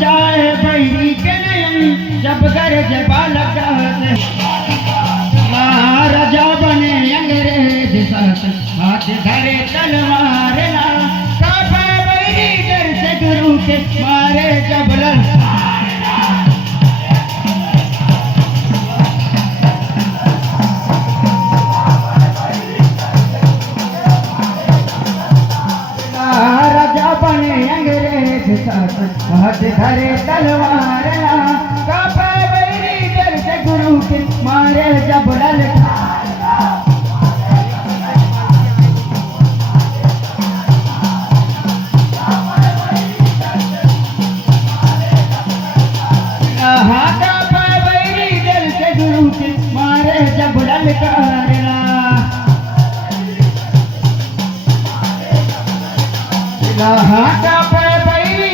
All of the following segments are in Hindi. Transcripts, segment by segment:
जाए बहरी के नयन जब गरज बालक महाराजा बने अंग्रेज साथ हाथ धरे तलवार ना कापे बहरी डर से गुरु के मारे जब राजा बने अंग्रेज साथ हाथ धरे तलवार ना कापे बहरी डर से गुरु के मारे जब हाथा पे बैरी डर से गुरु के मारे जब ललकारला हाथा पे बैरी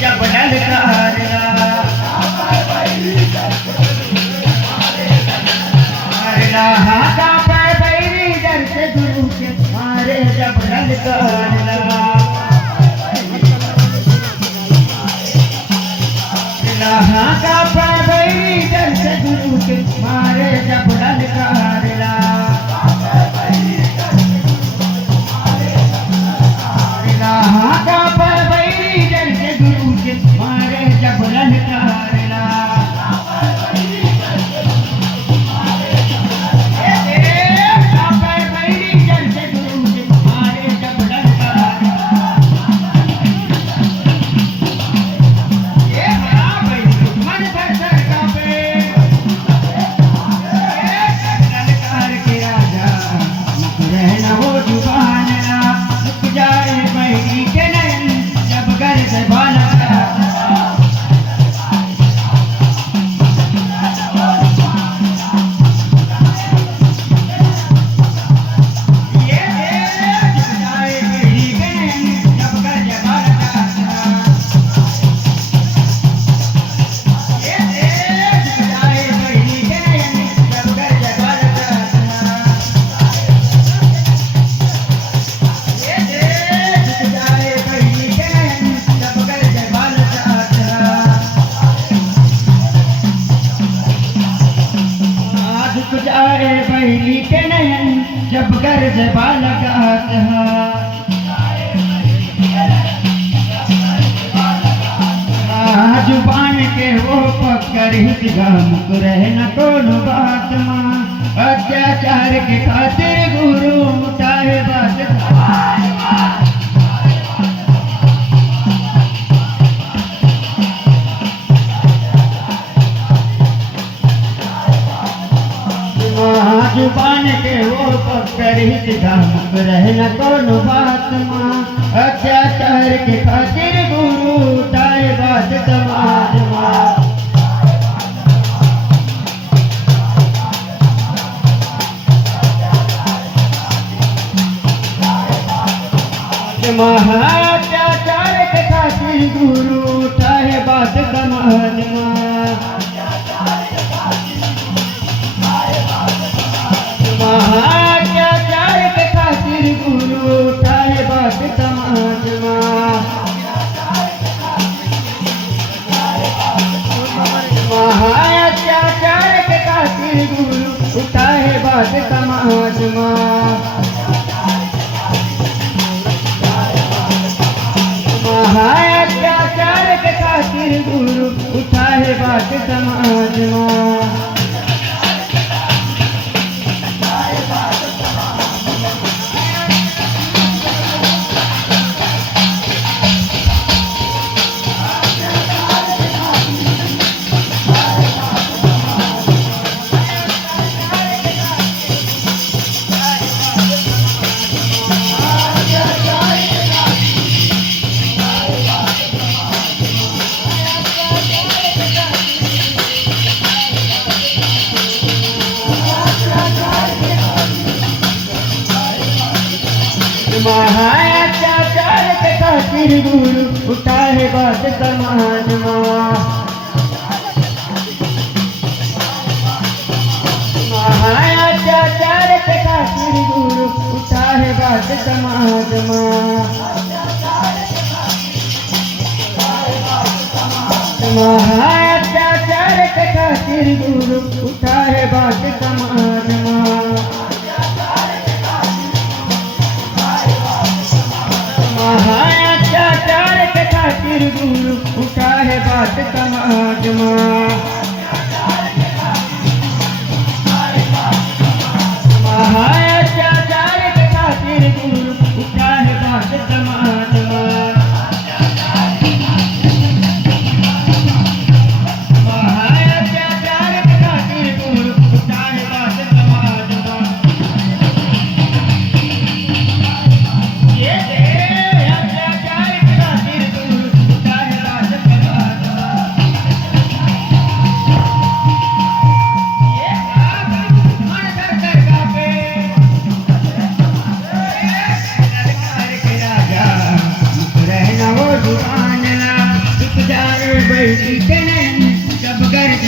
जब ललकारला हाथा पे बैरी डर से गुरु के मारे जब ललकारला हाथा पे बैरी डर से गुरु के मारे जब ललकारला हाथा पे बैरी डर से गुरु के मारे जब ललकारला बहरी के नयन जब गर्ज बालक जुबान के वो पकड़ हित मुक रहे न कौन बात माँ अत्याचार के खातिर गुरु उठाए बात जुबान के वो पकड़ हित मुक रहे न कौन बात माँ अत्याचार के खातिर गुरु उठाए बात समाज माँ महात्याचार के खातिर गुरु उठाए बात समाज माँ महात्याचार के खातिर गुरु उठाए बात समाज महात्याचार के खातिर गुरु उठाए बात समाज महात्याचार के खातिर गुरु उठाए बात समाज महाअत्याचार के खातिर गुरु उठा है बात समाज माँ। महाअत्याचार के खातिर गुरु उठा है बात समाज माँ। महाअत्याचार के खातिर गुरु उठा है बात समाज माँ। महाअत्याचार के खातिर गुरु उठा है बात समाज माँ। महाअत्याचार के खातिर गुरु उठा है बात समाज माँ। महाअत्याचार के खातिर गुरु उठा है बात समाज माँ। जब गर्ज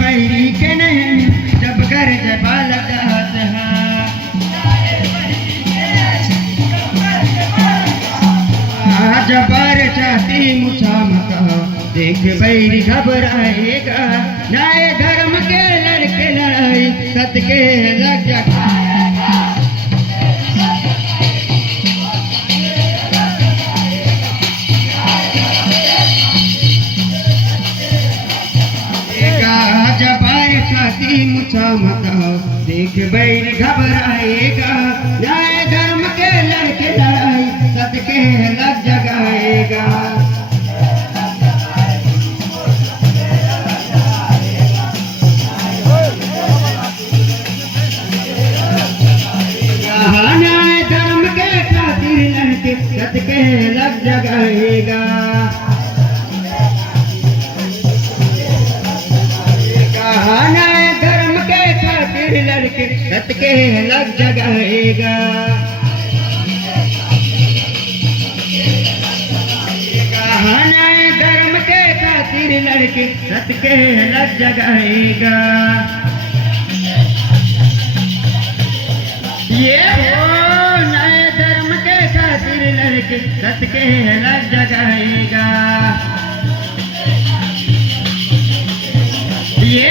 बैरी के नहीं जब गर्ज बालक जबर चाहती मुछा मका देख बैरी घबराएगा। नए धर्म के लड़के लड़ाई सत के लग जा। मुछा मका देख बैर घबराएगा। नए धर्म के लड़के लड़ाई सत के लग जगाएगा। नए धर्म के खातिर लड़के सत के लग जगाएगा। लड़के सत के लग जगाएगा। नए धर्म के खातिर लड़के सत के लग जगाएगा। ये हो नए धर्म के खातिर लड़के सत के लग जगाएगा। ये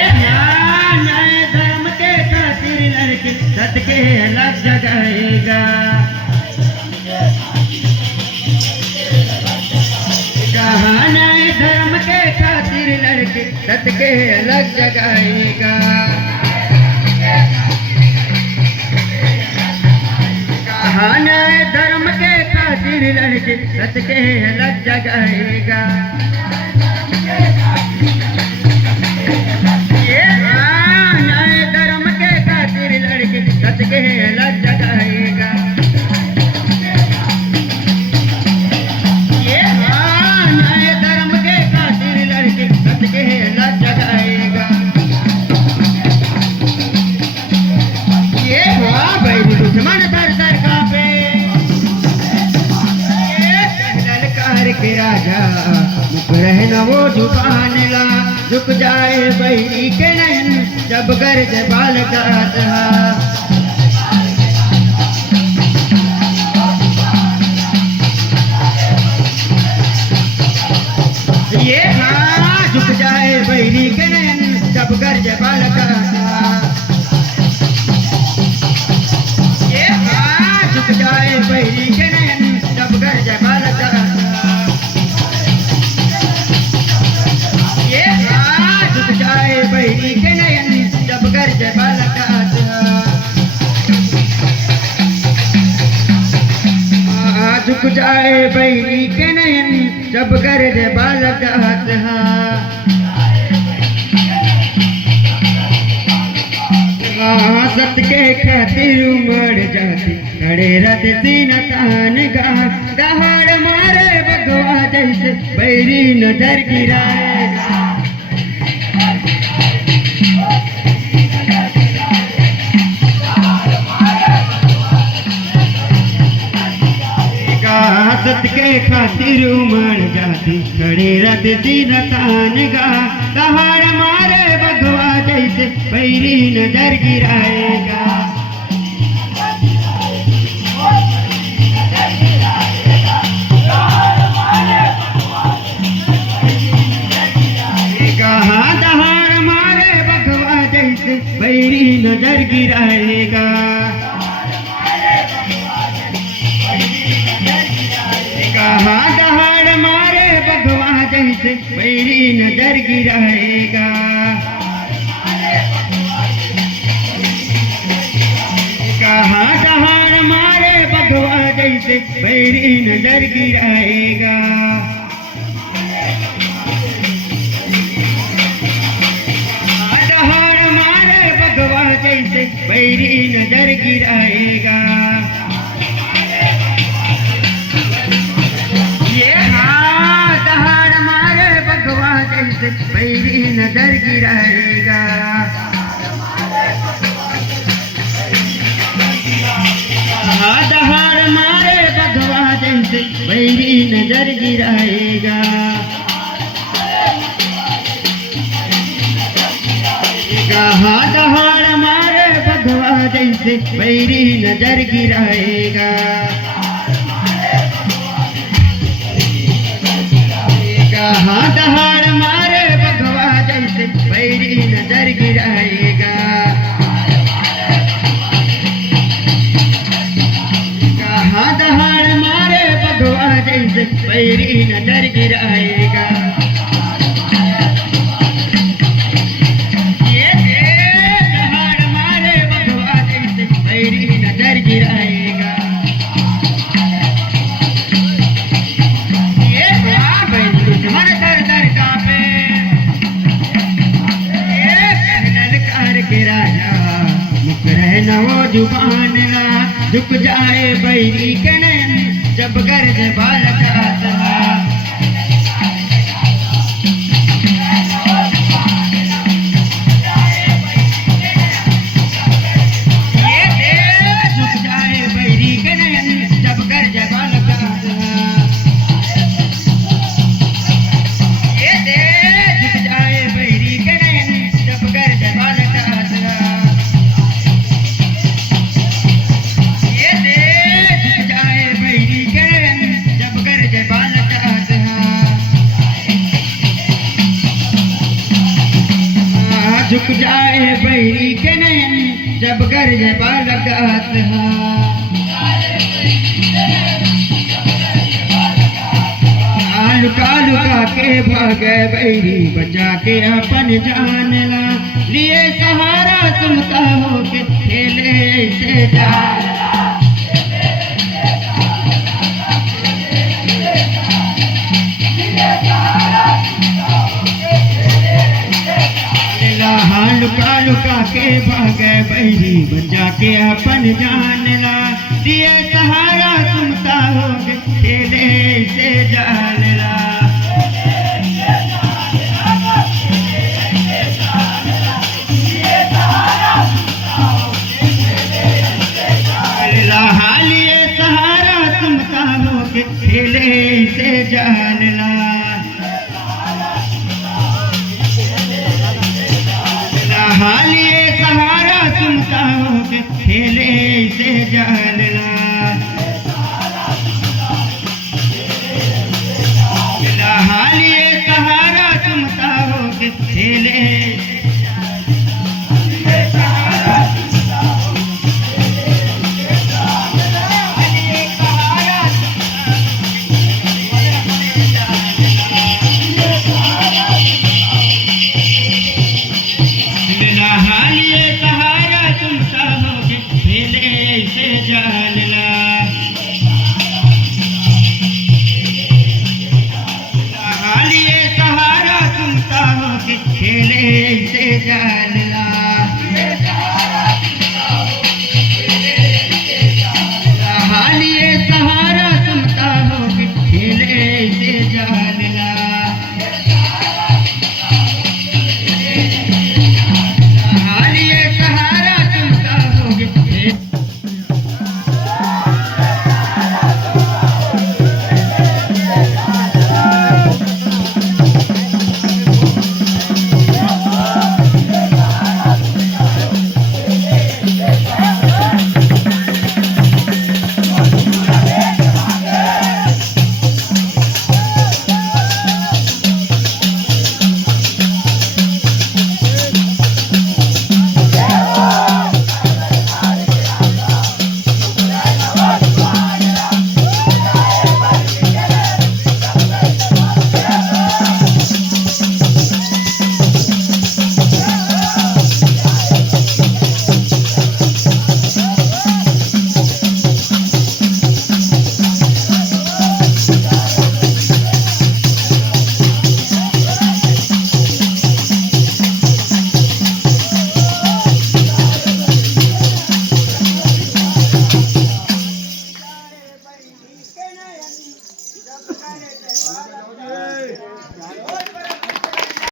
नए धर्म के खातिर लड़के सत के लग जगाएगा। नए धर्म के खातिर लड़के सत के लग जगाएगा। नए धर्म के खातिर लड़के सत के लग जगाएगा। नए धर्म के खातिर लड़के सत के लग जगाएगा। नए धर्म के खातिर लड़के सत के लग जगाएगा। ये बैरी दुश्मन सर सर कांपे। ललकार के राजा मुख रहना वो जुबान ला। झुक जाए बैरी के नयन जब गर्ज बालक ये झुक जाए बैरी के नयन जब गर्ज बालक। ये झुक जाए बैरी के नयन जब गर्ज बालक। ये झुक जाए बैरी के नयन झुक जाए बैरी के नयन जब गरज बालक हाथ सत के खातिर उमड़ जाती खड़े रथ सीना तान गा दहाड़ मारे भगवा जैसे बैरी नजर गिराए सत के खातिर उमड़ जाती खड़े रथ सीना तान गा दहाड़ मारे भगवा जैसे बैरी नजर गिराएगा दहाड़ मारे भगवा जैसे बैरी नजर गिराएगा दहाड़ मारे भगवा जैसे बैरी नजर गिराएगा दहाड़ मारे भगवा जैसे बैरी नजर गिराएगा दहाड़ मारे भगवा जैसे बैरी नजर गिराएगा बैरी नजर गिराएगा दहाड़ मारे भगवा जैसे बैरी नजर गिराएगा दहाड़ मारे भगवा जैसे बैरी नजर गिराएगा दहाड़ मारे भगवा जैसे बैरी नजर गिराएगा दहाड़ मारे भगवा जैसे बैरी नजर गिराएगा दहाड़ मारे भगवा जैसे बैरी नजर गिराएगा वो जुबान ला झुक जाए बैरी के नयन जब गरज बालक झुक जाए बैरी के नयन जब गरज बालक झुक जाए बैरी के नयन जब गरज बालक झुक जाए बैरी के नयन जब गरज बालक लुका लुका के भागे बैरी बचा के अपन जान ला लिए सहारा सुनता हो के खेले ऐसे जान लुका लुका के भागे बैरी बचा के अपन जान ला दिए सहारा सुनता हो खेले से जान ला लिए सहारा सुनता हो खेले से जान ला लिए सहारा सुनता हो खेले से जान ला